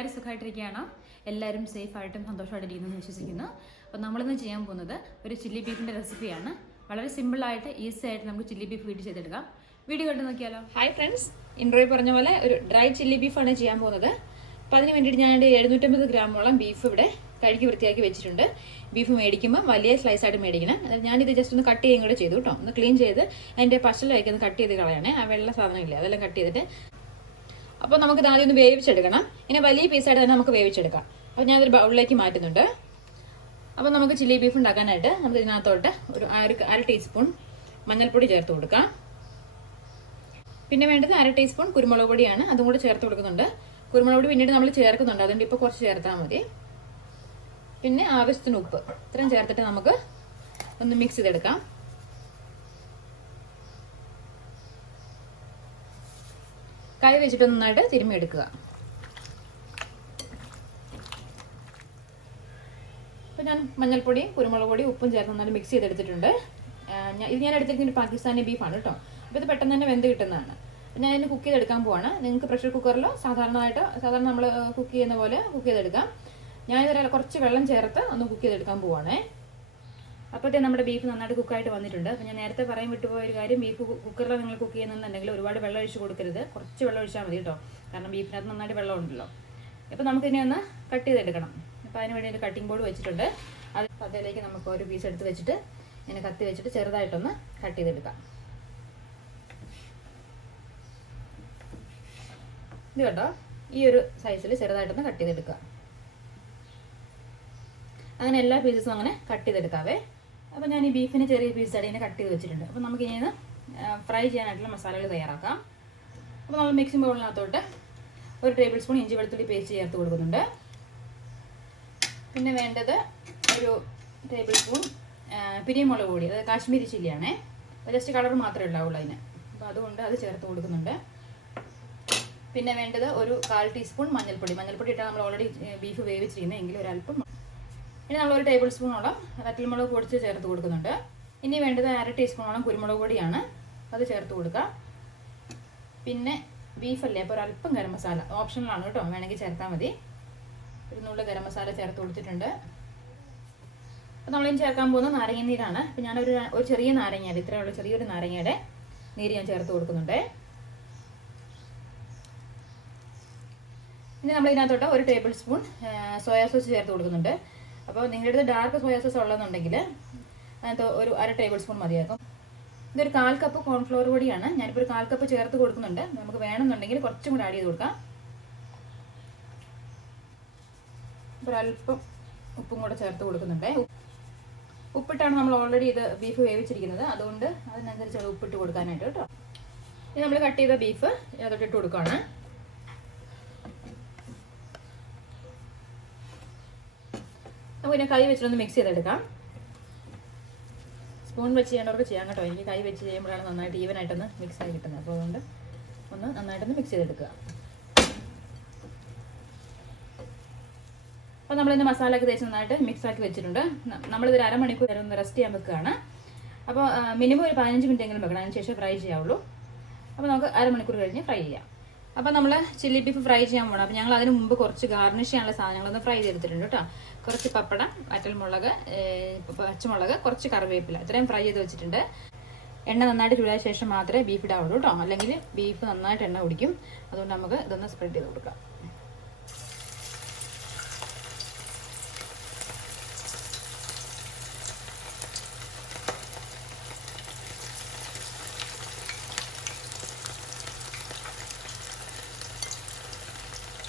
എല്ലാവരും സുഖമായിട്ടിരിക്കുകയാണോ? എല്ലാവരും സേഫായിട്ടും സന്തോഷമായിട്ടിരിക്കുന്നു എന്ന് വിശ്വസിക്കുന്നു. അപ്പോൾ നമ്മളിന്ന് ചെയ്യാൻ പോകുന്നത് ഒരു ചില്ലി ബീഫിൻ്റെ റെസിപ്പിയാണ്. വളരെ സിമ്പിളായിട്ട് ഈസി ആയിട്ട് നമുക്ക് ചില്ലി ബീഫ് വീട്ടിൽ ചെയ്തെടുക്കാം. വീഡിയോ കണ്ടു നോക്കിയാലോ? ഹായ് ഫ്രണ്ട്സ്, ഇൻട്രോയിൽ പറഞ്ഞ പോലെ ഒരു ഡ്രൈ ചില്ലി ബീഫാണ് ചെയ്യാൻ പോകുന്നത്. അപ്പോൾ അതിന് വേണ്ടിയിട്ട് ഞാൻ 750 ഗ്രാമോളം ബീഫ് ഇവിടെ കഴുകി വൃത്തിയാക്കി വെച്ചിട്ടുണ്ട്. ബീഫ് മേടിക്കുമ്പോൾ വലിയ സ്ലൈസായിട്ട് മേടിക്കണം. ഞാനിത് ജസ്റ്റ് ഒന്ന് കട്ട് ചെയ്യുകയും കൂടെ ചെയ്തു കേട്ടോ. ഒന്ന് ക്ലീൻ ചെയ്ത് അതിൻ്റെ പശലൊക്കെ ഒന്ന് കട്ട് ചെയ്ത് കളയണേ. ആ വെള്ള സാധനമില്ല, അതെല്ലാം കട്ട് ചെയ്തിട്ട് അപ്പോൾ നമുക്കിത് ആദ്യം ഒന്ന് വേവിച്ചെടുക്കണം. ഇനി വലിയ പീസായിട്ട് തന്നെ നമുക്ക് വേവിച്ചെടുക്കാം. അപ്പോൾ ഞാനൊരു ബൗളിലേക്ക് മാറ്റുന്നുണ്ട്. അപ്പോൾ നമുക്ക് ചില്ലി ബീഫ് ഉണ്ടാക്കാനായിട്ട് നമുക്ക് ഇതിനകത്തോട്ട് ഒരു അര ടീസ്പൂൺ മഞ്ഞൾപ്പൊടി ചേർത്ത് കൊടുക്കാം. പിന്നെ വേണ്ടത് അര ടീസ്പൂൺ കുരുമുളക് പൊടിയാണ്, അതും കൂടി ചേർത്ത് കൊടുക്കുന്നുണ്ട്. കുരുമുളക് പൊടി പിന്നീട് നമ്മൾ ചേർക്കുന്നുണ്ട്, അതുകൊണ്ട് ഇപ്പോൾ കുറച്ച് ചേർത്താൽ മതി. പിന്നെ ആവശ്യത്തിന് ഉപ്പ്, ഇത്രയും ചേർത്തിട്ട് നമുക്ക് ഒന്ന് മിക്സ് ചെയ്തെടുക്കാം. കൈ വെച്ചിട്ട് നന്നായിട്ട് തിരുമ്മി എടുക്കുക. അപ്പോൾ ഞാൻ മഞ്ഞൾപ്പൊടിയും കുരുമുളക് പൊടിയും ഉപ്പും ചേർത്ത് നന്നായിട്ട് മിക്സ് ചെയ്തെടുത്തിട്ടുണ്ട്. ഇത് ഞാൻ എടുത്തിരിക്കുന്ന പാകിസ്ഥാനി ബീഫാണ് കേട്ടോ. അപ്പോൾ ഇത് പെട്ടെന്ന് തന്നെ വെന്ത് കിട്ടുന്നതാണ്. ഞാൻ ഇതിന് കുക്ക് ചെയ്തെടുക്കാൻ പോവാണ്. നിങ്ങൾക്ക് പ്രഷർ കുക്കറിലോ സാധാരണ നമ്മൾ കുക്ക് ചെയ്യുന്ന പോലെ കുക്ക് ചെയ്തെടുക്കാം. ഞാനിത് കുറച്ച് വെള്ളം ചേർത്ത് ഒന്ന് കുക്ക് ചെയ്തെടുക്കാൻ പോവാണേ. അപ്പോഴത്തേ നമ്മുടെ ബീഫ് നന്നായിട്ട് കുക്കായിട്ട് വന്നിട്ടുണ്ട്. അപ്പോൾ ഞാൻ നേരത്തെ പറയാൻ വിട്ടുപോയ ഒരു കാര്യം, ബീഫ് കുക്കറിൽ നിങ്ങൾ കുക്ക് ചെയ്യുന്നുണ്ടെങ്കിൽ ഒരുപാട് വെള്ളം ഒഴിച്ച് കൊടുക്കരുത്, കുറച്ച് വെള്ളം ഒഴിച്ചാൽ മതി കേട്ടോ. കാരണം ബീഫിനകത്ത് നന്നായിട്ട് വെള്ളം ഉണ്ടല്ലോ. അപ്പോൾ നമുക്കിതിനെ ഒന്ന് കട്ട് ചെയ്തെടുക്കണം. അപ്പോൾ അതിന് വേണ്ടി ഒരു കട്ടിംഗ് ബോർഡ് വെച്ചിട്ടുണ്ട്. അതിലേക്ക് നമുക്ക് ഒരു പീസ് എടുത്ത് വെച്ചിട്ട് ഇങ്ങനെ കത്തി വെച്ചിട്ട് ചെറുതായിട്ടൊന്ന് കട്ട് ചെയ്തെടുക്കാം. ഇത് കേട്ടോ, ഈ ഒരു സൈസിൽ ചെറുതായിട്ടൊന്ന് കട്ട് ചെയ്തെടുക്കുക. അങ്ങനെ എല്ലാ പീസസും അങ്ങനെ കട്ട് ചെയ്തെടുക്കാവേ. അപ്പോൾ ഞാൻ ഈ ബീഫിന് ചെറിയ പീസായിട്ട് ഇങ്ങനെ കട്ട് ചെയ്ത് വെച്ചിട്ടുണ്ട്. അപ്പോൾ നമുക്ക് ഇനി ഫ്രൈ ചെയ്യാനായിട്ടുള്ള മസാലകൾ തയ്യാറാക്കാം. അപ്പോൾ നമ്മൾ മിക്സിംഗ് ബൗളിനകത്തോട്ട് ഒരു ടേബിൾ സ്പൂൺ ഇഞ്ചി വെളുത്തുള്ളി പേസ്റ്റ് ചേർത്ത് കൊടുക്കുന്നുണ്ട്. പിന്നെ വേണ്ടത് ഒരു ടേബിൾ സ്പൂൺ പിരിയമുളക് പൊടി, അതായത് കാശ്മീരി ചില്ലിയാണേ. അപ്പോൾ ജസ്റ്റ് കളർ മാത്രമേ ഉണ്ടാവുള്ളൂ അതിന്. അപ്പോൾ അതുകൊണ്ട് അത് ചേർത്ത് കൊടുക്കുന്നുണ്ട്. പിന്നെ വേണ്ടത് ഒരു 1/4 ടീസ്പൂൺ മഞ്ഞൾപ്പൊടി ഇട്ടാൽ നമ്മൾ ഓൾറെഡി ബീഫ് വേവിച്ചിരിക്കുന്നത്, എങ്കിലും ഒരല്പം. ഇനി നമ്മളൊരു ടേബിൾ സ്പൂണോളം വറ്റൽമുളക് പൊടിച്ച് ചേർത്ത് കൊടുക്കുന്നുണ്ട്. ഇനി വേണ്ടത് അര ടീസ്പൂണോളം കുരുമുളക് പൊടിയാണ്, അത് ചേർത്ത് കൊടുക്കുക. പിന്നെ ബീഫല്ലേ, അപ്പോൾ ഒരല്പം ഗരം മസാല ഓപ്ഷണലാണ് കേട്ടോ, വേണമെങ്കിൽ ചേർത്താൽ മതി. ഒരു നുള്ളു ഗരം മസാല ചേർത്ത് കൊടുത്തിട്ടുണ്ട്. അപ്പോൾ നമ്മളിനി ചേർക്കാൻ പോകുന്ന നാരങ്ങ നീരാണ്. അപ്പോൾ ഞാനൊരു ചെറിയ നാരങ്ങയുടെ, ഇത്രയുള്ള ചെറിയൊരു നാരങ്ങയുടെ നീര് ഞാൻ ചേർത്ത് കൊടുക്കുന്നുണ്ട്. ഇനി നമ്മൾ ഇതിനകത്തോട്ട് ഒരു ടേബിൾ സ്പൂൺ സോയാ സോസ് ചേർത്ത് കൊടുക്കുന്നുണ്ട്. അപ്പോൾ നിങ്ങളുടെ അടുത്ത് ഡാർക്ക് സോയാ സോസ് ഉള്ളതെന്നുണ്ടെങ്കിൽ അതിനകത്ത് ഒരു അര ടേബിൾ സ്പൂൺ മതിയാക്കും. ഇതൊരു 1/4 കപ്പ് കോൺഫ്ലവർ പൊടിയാണ്, ഞാനിപ്പോൾ ഒരു 1/4 കപ്പ് ചേർത്ത് കൊടുക്കുന്നുണ്ട്. നമുക്ക് വേണമെന്നുണ്ടെങ്കിൽ കുറച്ചും കൂടി ആഡ് ചെയ്ത് കൊടുക്കാം. ഒരല്പം ഉപ്പും കൂടെ ചേർത്ത് കൊടുക്കുന്നുണ്ട്. ഉപ്പിട്ടാണ് നമ്മൾ ഓൾറെഡി ഇത് ബീഫ് വേവിച്ചിരിക്കുന്നത്, അതുകൊണ്ട് അതിനനുസരിച്ച് ഉപ്പിട്ട് കൊടുക്കാനായിട്ട് കേട്ടോ. ഇനി നമ്മൾ കട്ട് ചെയ്ത ബീഫ് അതൊക്കെ ഇട്ട് കൊടുക്കുകയാണ്. നമുക്ക് പിന്നെ കൈ വെച്ചിട്ടൊന്ന് മിക്സ് ചെയ്തെടുക്കാം. സ്പൂൺ വെച്ച് ചെയ്യേണ്ടവർക്ക് ചെയ്യാം കേട്ടോ. എനിക്ക് കൈ വെച്ച് ചെയ്യുമ്പോഴാണ് നന്നായിട്ട് ഈവനായിട്ടൊന്ന് മിക്സ് ആയി കിട്ടുന്നത്. അപ്പോൾ അതുകൊണ്ട് ഒന്ന് നന്നായിട്ടൊന്ന് മിക്സ് ചെയ്തെടുക്കുക. അപ്പോൾ നമ്മളിന്ന് മസാലയൊക്കെ തേച്ച് നന്നായിട്ട് മിക്സ് ആക്കി വെച്ചിട്ടുണ്ട്. നമ്മളിതൊരു അരമണിക്കൂർ വരെ ഒന്ന് റെസ്റ്റ് ചെയ്യാൻ വെക്കുകയാണ്. അപ്പോൾ മിനിമം ഒരു 15 മിനിറ്റ് എങ്കിലും വെക്കണം, അതിന് ശേഷം ഫ്രൈ ചെയ്യാവുള്ളൂ. അപ്പോൾ നമുക്ക് അരമണിക്കൂർ കഴിഞ്ഞ് ഫ്രൈ ചെയ്യാം. അപ്പോൾ നമ്മൾ ചില്ലി ബീഫ് ഫ്രൈ ചെയ്യാൻ പോകണം. അപ്പോൾ ഞങ്ങൾ അതിന് മുമ്പ് കുറച്ച് ഗാർണിഷ് ചെയ്യാനുള്ള സാധനങ്ങളൊന്ന് ഫ്രൈ ചെയ്തിട്ടുണ്ട് കേട്ടോ. കുറച്ച് പപ്പടം, വറ്റൽമുളക്, പച്ചമുളക്, കുറച്ച് കറിവേപ്പില, ഇത്രയും ഫ്രൈ ചെയ്ത് വെച്ചിട്ടുണ്ട്. എണ്ണ നന്നായിട്ട് ചൂടായ ശേഷം മാത്രമേ ബീഫ് ഇടാവുള്ളൂ കേട്ടോ, അല്ലെങ്കിൽ ബീഫ് നന്നായിട്ട് എണ്ണ കുടിക്കും. അതുകൊണ്ട് നമുക്ക് ഇതൊന്ന് സ്പ്രെഡ് ചെയ്ത് കൊടുക്കാം.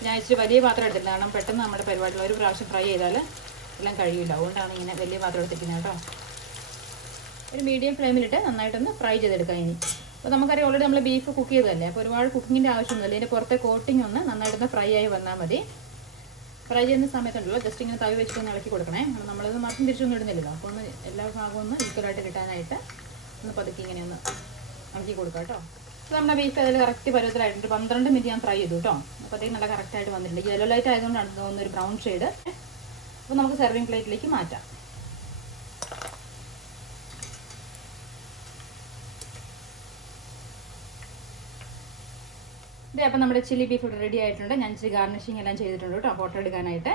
ഞാൻ ഇച്ചിരി വലിയ പാത്രം എടുത്തില്ല, കാരണം പെട്ടെന്ന് നമ്മുടെ പരിപാടിയിൽ ഒരു പ്രാവശ്യം ഫ്രൈ ചെയ്താൽ എല്ലാം കഴിയില്ല, അതുകൊണ്ടാണ് ഇങ്ങനെ വലിയ പാത്രം എടുത്തിരിക്കുന്നത് കേട്ടോ. ഒരു മീഡിയം ഫ്ലെയിമിലിട്ട് നന്നായിട്ടൊന്ന് ഫ്രൈ ചെയ്തെടുക്കാം. ഇനി അപ്പോൾ നമുക്കറിയാം ഓൾറെഡി നമ്മൾ ബീഫ് കുക്ക് ചെയ്തതല്ലേ, അപ്പോൾ ഒരുപാട് കുക്കിങ്ങിൻ്റെ ആവശ്യമൊന്നുമില്ല. ഇതിൻ്റെ പുറത്തെ കോട്ടിങ് ഒന്ന് നന്നായിട്ടൊന്ന് ഫ്രൈ ആയി വന്നാൽ മതി. ഫ്രൈ ചെയ്യുന്ന സമയത്തുണ്ടല്ലോ ജസ്റ്റ് ഇങ്ങനെ തവി വെച്ചിട്ടൊന്ന് ഇളക്കി കൊടുക്കണേ. നമ്മളിത് മാത്രം തിരിച്ചൊന്നും ഇടുന്നില്ലല്ലോ, അപ്പോൾ ഒന്ന് എല്ലാ ഭാഗവും ഒന്ന് ഈക്വലായിട്ട് കിട്ടാനായിട്ട് ഒന്ന് പതുക്കി ഇങ്ങനെ ഒന്ന് ഇളക്കി കൊടുക്കാം കേട്ടോ. അപ്പോൾ നമ്മുടെ ബീഫ് അതിൽ കറക്റ്റ് പരുവത്തിലായിട്ടുണ്ട്. 12 മിനിറ്റ് ഞാൻ ഫ്രൈ ചെയ്തു കേട്ടോ. അപ്പോൾ അതൊക്കെ നല്ല കറക്റ്റായിട്ട് വന്നിട്ടുണ്ട്. യെല്ലോ ലൈറ്റ് ആയതുകൊണ്ടാണ് തോന്നുന്ന ഒരു ബ്രൗൺ ഷെയ്ഡ്. അപ്പോൾ നമുക്ക് സെർവിങ് പ്ലേറ്റിലേക്ക് മാറ്റാം. ഇത് അപ്പോൾ നമ്മുടെ ചില്ലി ബീഫ് ഇവിടെ റെഡി ആയിട്ടുണ്ട്. ഞാൻ ഇച്ചിരി ഗാർണിഷിങ് എല്ലാം ചെയ്തിട്ടുണ്ട് കേട്ടോ ഫോട്ടോ എടുക്കാനായിട്ട്.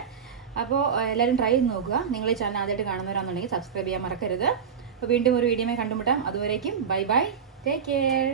അപ്പോൾ എല്ലാവരും ട്രൈ ചെയ്ത് നോക്കുക. നിങ്ങൾ ഈ ചാനൽ ആദ്യമായിട്ട് കാണുന്നവരാണെന്നുണ്ടെങ്കിൽ സബ്സ്ക്രൈബ് ചെയ്യാൻ മറക്കരുത്. അപ്പോൾ വീണ്ടും ഒരു വീഡിയോയിൽ കണ്ടുമുട്ടാം. അതുവരേക്കും ബൈ ബൈ, ടേക്ക് കെയർ.